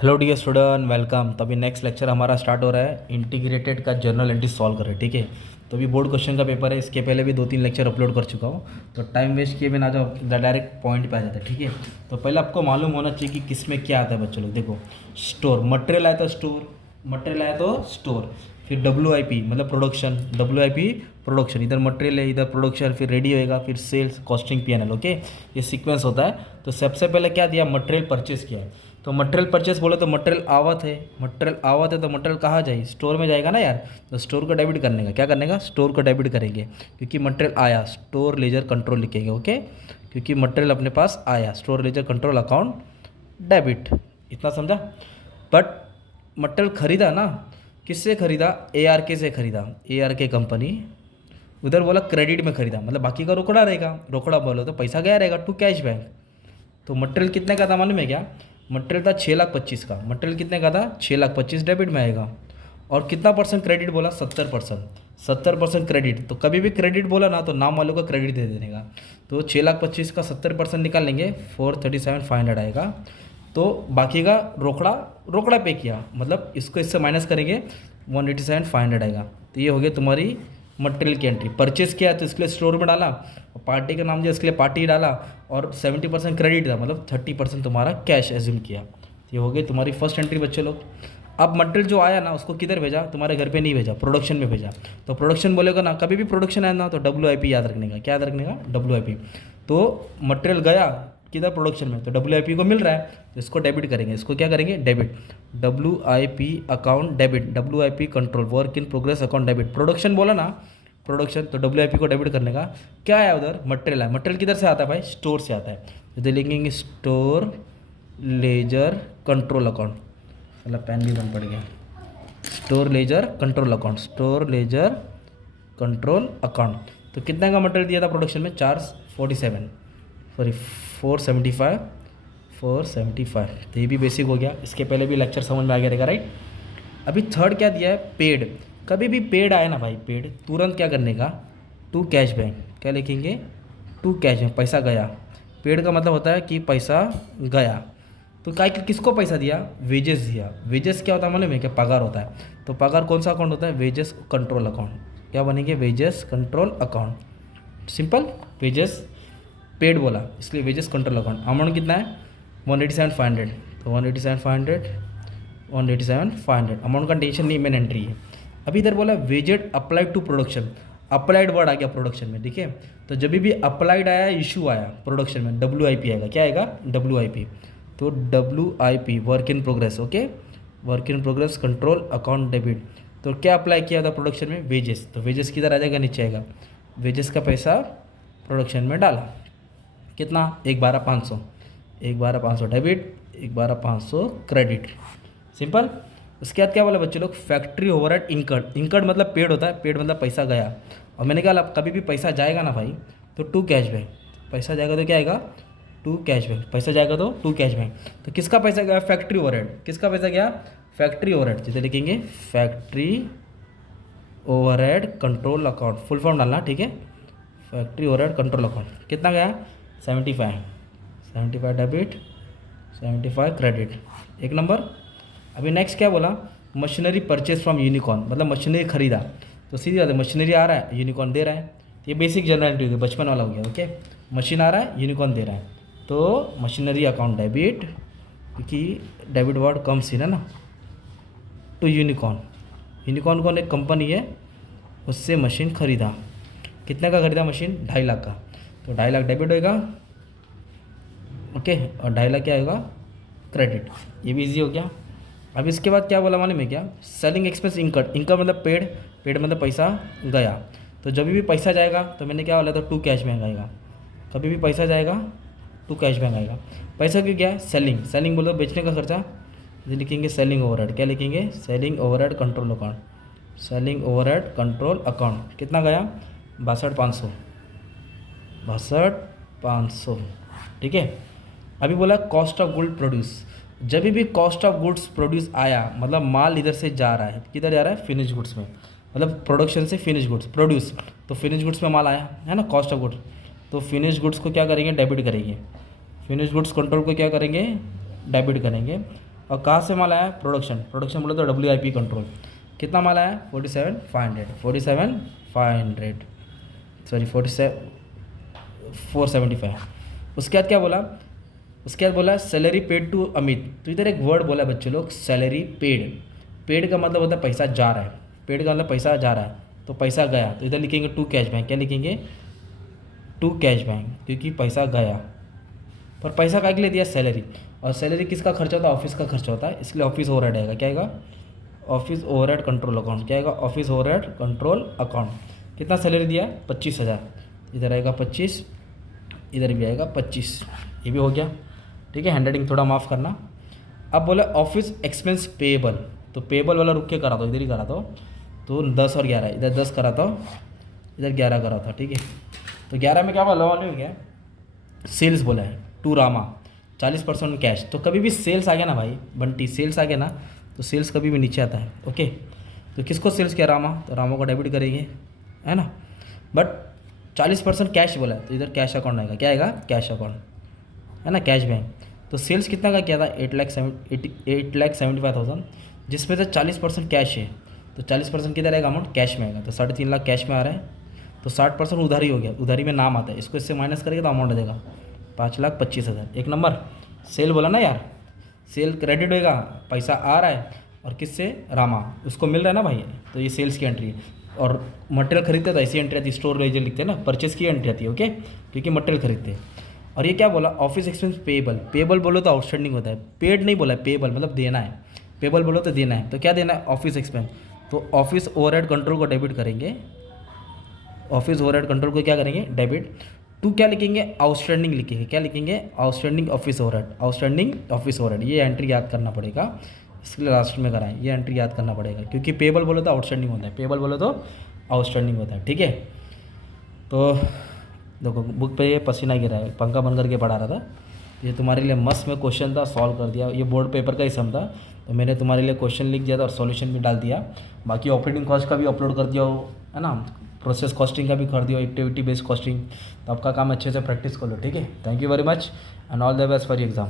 Hello dear student, welcome. तो अभी next lecture हमारा स्टार्ट हो रहा है। इंटीग्रेटेड का जर्नल एंट्री सॉल्व करें, ठीक है। तो अभी बोर्ड क्वेश्चन का पेपर है, इसके पहले भी 2-3 लेक्चर अपलोड कर चुका हूँ। तो टाइम वेस्ट किए बिना जाओ, डायरेक्ट पॉइंट पे आ जाता है, ठीक है। तो पहले आपको मालूम होना चाहिए कि किस में क्या आता है बच्चों लोग। देखो, स्टोर मटेरियल आया तो स्टोर, मटेरियल आया तो स्टोर, फिर WIP मतलब प्रोडक्शन, WIP प्रोडक्शन, इधर मटेरियल है, इधर प्रोडक्शन, फिर रेडी होएगा, फिर सेल्स, कॉस्टिंग, PNL। ओके, ये सीक्वेंस होता है। तो सबसे पहले क्या दिया, मटेरियल परचेस किया है। तो मटेरियल परचेस बोले तो मटेरियल आवत है, मटेरियल आवत है तो मटेरियल कहाँ जाए, स्टोर में जाएगा ना यार। तो स्टोर को डेबिट करने का क्या करने का, स्टोर को डेबिट करेंगे, क्योंकि मटेरियल आया, स्टोर लेजर कंट्रोल लिखेंगे। ओके, क्योंकि मटेरियल अपने पास आया, store ledger control account debit. इतना समझा। बट मटेरियल खरीदा ना, किससे खरीदा, ARK से खरीदा, ARK कंपनी। उधर बोला क्रेडिट में खरीदा, मतलब बाकी का रोकड़ा रहेगा, रोकड़ा बोलो तो पैसा गया रहेगा टू कैश बैंक। तो मटेरियल कितने का था मालूम है क्या, मटेरियल था 6,25,000 का। मटेरियल कितने का था, 6,25,000 डेबिट में आएगा। और कितना परसेंट क्रेडिट बोला, 70%। 70% क्रेडिट, तो कभी भी क्रेडिट बोला ना तो नाम वालों को क्रेडिट दे देने का। तो 6,25,000 का 70% निकाल लेंगे, 437,500 आएगा। तो बाकी का रोकड़ा, रोकड़ा पे किया, मतलब इसको इससे माइनस करेंगे, 187,500 आएगा। तो ये हो गया तुम्हारी मटेरियल की एंट्री। परचेस किया तो इसके लिए स्टोर में डाला, और पार्टी का नाम दिया इसके लिए पार्टी डाला, और 70% क्रेडिट था, मतलब 30% तुम्हारा कैश एज्यूम किया। ये हो गई तुम्हारी फर्स्ट एंट्री बच्चे लोग। अब मटेरियल जो आया ना उसको किधर भेजा, तुम्हारे घर पे नहीं भेजा, प्रोडक्शन में भेजा। तो प्रोडक्शन बोलेगा ना, कभी भी प्रोडक्शन आया ना तो WIP याद रखने का। क्या याद रखने का, WIP। तो मटेरियल गया किधर, प्रोडक्शन में, तो WIP को मिल रहा है, तो इसको डेबिट करेंगे। इसको क्या करेंगे, debit, WIP account debit, WIP control work in progress account debit. Production बोला ना, प्रोडक्शन, तो WIP को डेबिट करने का। क्या है उधर, मटेरियल है। मटेरियल किधर से आता है भाई, स्टोर से आता है। तो लिखेंगे स्टोर लेजर कंट्रोल अकाउंट, मतलब पेन भी बंद पड़ गया। Store ledger control account, store ledger control account. तो कितने का मटेरियल दिया था प्रोडक्शन में, 447, सॉरी 475, 475। तो ये भी बेसिक हो गया, इसके पहले भी लेक्चर समझ में आ गया रहेगा, राइट। अभी थर्ड क्या दिया है, पेड। कभी भी पेड आए ना भाई, पेड तुरंत क्या करने का, टू कैश बैंक। क्या लिखेंगे, टू कैश बैंक, पैसा गया। पेड का मतलब होता है कि पैसा गया। तो काय किसको पैसा दिया, वेजेस दिया। वेजेस क्या होता है मालूम है क्या, पगार होता है। तो पगार कौन सा अकाउंट होता है, वेजेस कंट्रोल अकाउंट। क्या बनेंगे, wages control account, simple. Wages paid बोला इसलिए वेजेस कंट्रोल अकाउंट। अमाउंट कितना है, 187,500। तो 187,500, 187,500 अमाउंट का टेंशन नहीं, मेन एंट्री है। अभी इधर बोला वेजेड applied to production, applied word आ गया प्रोडक्शन में, ठीक है। तो जब भी अप्लाइड आया, इशू आया प्रोडक्शन में, WIP आएगा। क्या आएगा, WIP। तो WIP work in progress, okay, work in progress control account debit. तो क्या अप्लाई किया था प्रोडक्शन में, वेजेस। तो वेजेस किधर आ जाएगा, नीचे आएगा। वेजेस का पैसा प्रोडक्शन में डाला, कितना, 1,12,500, 1,12,500 डेबिट, 1,12,500 क्रेडिट, सिंपल। उसके बाद क्या बोला बच्चे लोग, फैक्ट्री ओवरहेड इंकर्ड। इंकर्ड मतलब पेड होता है, पेड मतलब पैसा गया। और मैंने कहा कभी भी पैसा जाएगा ना भाई तो टू कैश बैंक, पैसा जाएगा तो क्या आएगा, टू कैश बैंक, पैसा जाएगा तो टू कैश बैंक। तो किसका पैसा गया, फैक्ट्री ओवरहेड। किसका पैसा गया, फैक्ट्री ओवरहेड। जैसे लिखेंगे factory overhead control account, full form डालना, ठीक है। फैक्ट्री ओवरहेड कंट्रोल अकाउंट कितना गया, 75, 75 डेबिट, 75 क्रेडिट, एक नंबर। अभी नेक्स्ट क्या बोला, मशीनरी परचेज फ्रॉम यूनिकॉर्न, मतलब मशीनरी खरीदा। तो सीधी बात है, मशीनरी आ रहा है, यूनिकॉर्न दे रहा है। तो ये बेसिक जनरल एंट्री हो गई, बचपन वाला हो गया, ओके। मशीन आ रहा है, यूनिकॉर्न दे रहा है, तो मशीनरी अकाउंट डेबिट, क्योंकि डेबिट वर्ड कम सी ना, टू यूनिकॉर्न। यूनिकॉर्न कौन, एक कंपनी है, उससे मशीन खरीदा। कितने का खरीदा मशीन, 2.5 लाख का। तो 2.5 लाख डेबिट होएगा, ओके, और 2.5 लाख क्या होगा, क्रेडिट। ये भी इजी हो गया। अब इसके बाद क्या बोला मालूम है क्या, सेलिंग एक्सपेंस इंकर्ड। इंकर्ड मतलब पेड, पेड मतलब पैसा गया। तो जब भी पैसा जाएगा, तो मैंने क्या बोला था, टू कैश बैंक आएगा। कभी भी पैसा जाएगा टू कैश बैंक आएगा। पैसा क्यों गया, सेलिंग, सेलिंग बोलो बेचने का खर्चा। ये लिखेंगे सेलिंग ओवरहेड। क्या लिखेंगे, selling overhead control account, selling overhead control account. कितना गया, 62,500, 62,500, ठीक है। अभी बोला कॉस्ट ऑफ गुड प्रोड्यूस। जब भी कॉस्ट ऑफ गुड्स प्रोड्यूस आया, मतलब माल इधर से जा रहा है, किधर जा रहा है, फिनिश गुड्स में, मतलब प्रोडक्शन से फिनिश गुड्स प्रोड्यूस। तो फिनिश गुड्स में माल आया है ना, कॉस्ट ऑफ गुड्स। तो फिनिश गुड्स को क्या करेंगे, डेबिट करेंगे। फिनिश गुड्स कंट्रोल को क्या करेंगे, डेबिट करेंगे। और कहाँ से माल आया? प्रोडक्शन। प्रोडक्शन बोले तो WIP कंट्रोल। कितना माल आया? 47,500, 47,500 सॉरी 475। उसके बाद क्या बोला? उसके बाद बोला सैलरी पेड टू अमित। तो इधर एक वर्ड बोला बच्चे लोग, सैलरी पेड। पेड का मतलब होता है पैसा जा रहा है, पेड का मतलब पैसा जा रहा है, तो पैसा गया, तो इधर लिखेंगे टू कैश बैंक। क्या लिखेंगे? टू कैश बैंक, क्योंकि पैसा गया। पर पैसा क्या के लिए दिया? सैलरी। और सैलरी किसका खर्चा होता है? ऑफिस का खर्चा होता है, इसलिए ऑफिस ओवरहेड आएगा। क्या आएगा? Office overhead control account. क्या आएगा? Office overhead control account. कितना सैलरी दिया? 25,000। इधर आएगा 25, इधर भी आएगा 25। ये भी हो गया, ठीक है। हैंडराइटिंग थोड़ा माफ़ करना। अब बोला ऑफिस एक्सपेंस पेएबल, तो पेएबल वाला रुक के करा दो, इधर ही करा दो। तो 10 और 11, इधर 10 करा था, इधर 11 करा था, ठीक है। तो 11 में क्या बोला? हो गया सेल्स बोला है टू रामा, 40% कैश। तो कभी भी सेल्स आ गया ना भाई बंटी, सेल्स आ गया ना, तो सेल्स कभी भी नीचे आता है, ओके। तो किसको सेल्स किया? रामा, तो रामा को डेबिट करेंगे, है ना। बट 40% कैश बोला है, तो इधर कैश अकाउंट आएगा। क्या आएगा? कैश अकाउंट, है ना, कैश बैंक। तो सेल्स कितना का किया था? 8,75,000, जिसमें से 40% कैश है, तो 40% किधर आएगा? अमाउंट कैश में आएगा। तो 3.5 लाख कैश में आ रहा है, तो 60% उधारी हो गया, उधारी में नाम आता है, इसको इससे माइनस करेंगे तो अमाउंट आ जाएगा 5,25,000। एक नंबर। सेल बोला ना यार, सेल क्रेडिट होएगा, पैसा आ रहा है, और किससे? रामा, उसको मिल रहा है ना भाई, तो ये सेल्स की एंट्री है। और मटेरियल खरीदते तो ऐसी एंट्री आती है, स्टोर रेजर लिखते हैं ना, परचेस की एंट्री आती है, ओके, क्योंकि मटेरियल खरीदते हैं। और ये क्या बोला? Office expense payable. पेएबल बोलो तो आउटस्टैंडिंग होता है, पेड नहीं बोला है, पेएबल मतलब देना है, पेएबल बोलो तो देना है। तो क्या देना है? Office expense. तो ऑफिस ओवरहेड कंट्रोल को डेबिट करेंगे, ऑफिस ओवरहेड कंट्रोल को क्या करेंगे? डेबिट। टू क्या लिखेंगे? आउटस्टैंडिंग लिखेंगे। क्या लिखेंगे? Outstanding office overhead, outstanding office overhead. ये एंट्री याद करना पड़ेगा, इसके लिए लास्ट में कराएं, ये एंट्री याद करना पड़ेगा, क्योंकि पेएबल बोलो तो आउटस्टैंडिंग होता है, पेएबल बोलो तो आउटस्टैंडिंग होता है, ठीक है। तो देखो बुक पे ये पसीना गिरा है, पंखा बंद करके पढ़ा रहा था। ये तुम्हारे लिए मस्त में क्वेश्चन था, सॉल्व कर दिया। ये बोर्ड पेपर का ही सम था, तो मैंने तुम्हारे लिए क्वेश्चन लिख दिया था और सॉल्यूशन भी डाल दिया। बाकी ऑपरेटिंग कॉस्ट का भी अपलोड कर दिया हो, है ना, प्रोसेस कॉस्टिंग का भी कर दिया, एक्टिविटी बेस्ड कॉस्टिंग। तो आपका काम अच्छे से प्रैक्टिस कर लो, ठीक है। Thank you very much and all the best for exam.